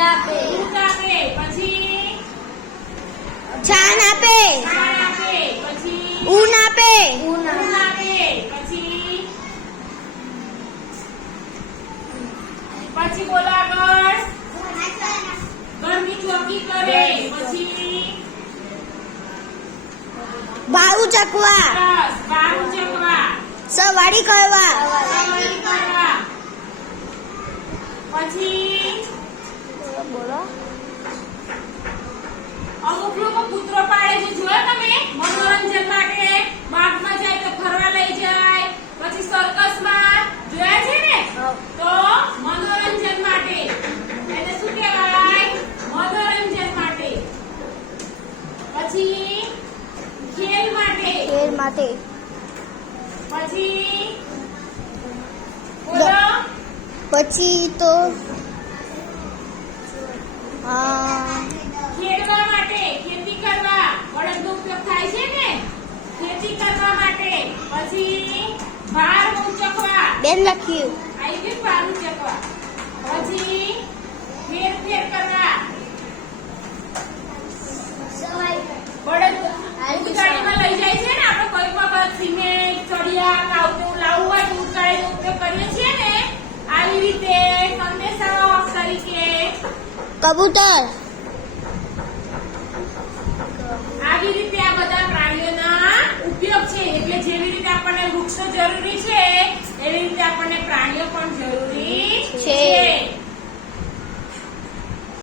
આપે દૂધ આપે પછી છાન આપે છાણ આપે પછી ઊન આપે ઊન આપે પછી પછી બોલો આગળ ઘરની ચોકી કરે પછી ભાડું ચકવા બસ બારું ચકવા સવારી કરવા સવારી કરવા પછી બોલો. અમુક લોકો કૂતરો પાડે છે. જોયો તમે મનોરંજન માટે બાગમાં જાય તો ફરવા લઈ જાય પછી સર્કસમાં જોયા છે ને? તો મનોરંજન માટે. એને શું કહેવાય? મનોરંજન માટે. પછી ખેલ માટે. ખેલ માટે. પછી બોલો. પછી તો ખેડવા માટે ખેતી કરવા બળદનો ઉપયોગ થાય છે ને? ખેતી કરવા માટે પછી ભાર ઉંચકવા. બેન લખ્યું. આવી ગયું કબૂતર. આવી રીતે આ બધા પ્રાણીઓના ઉપયોગ છે એટલે જેવી રીતે આપણને વૃક્ષો જરૂરી